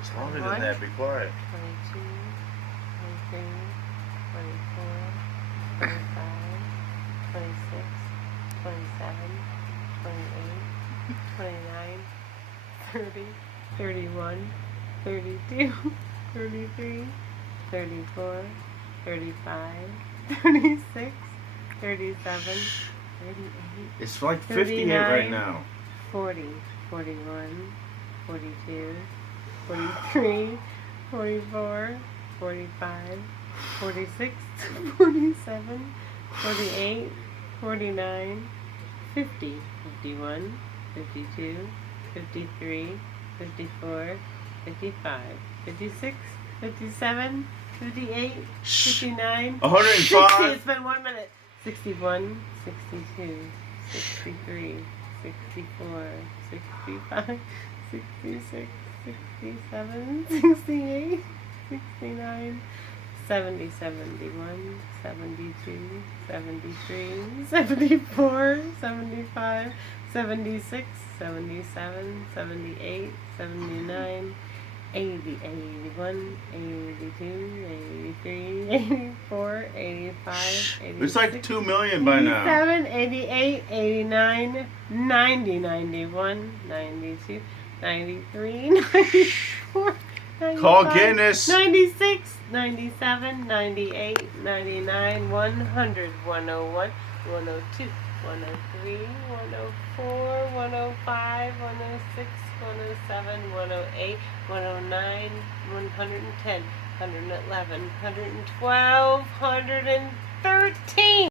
It's longer than that. Be quiet. 22, 23, 24, 25, 26, 27, 28, 29, 30, 31, 32, 33, 34, 35, 36, 37, 38. It's like 58 right now. 40, 41, 42, 43, 44, 45, 46, 47, 48, 49, 50, 51, 52, 53, 54, 55, 56, 57, 58, 59, 105. 60. It's been 1 minute. 61, 62, 63, 64, 65, 66, 67, 68, 69, 70, 71, 72, 73, 74, 75, 76, 77, 78, 79, 80, 81, 82, 83, 84, 85, 86. It's like 2 million by now. 87, 88, 89, 90, 91, 92, 93, 94, 95, Call Guinness. 96, 97, 98, 99, 100, 101, 102, 103, 104, 105, 106, 107, 108, 109, 110, 111, 112, 113.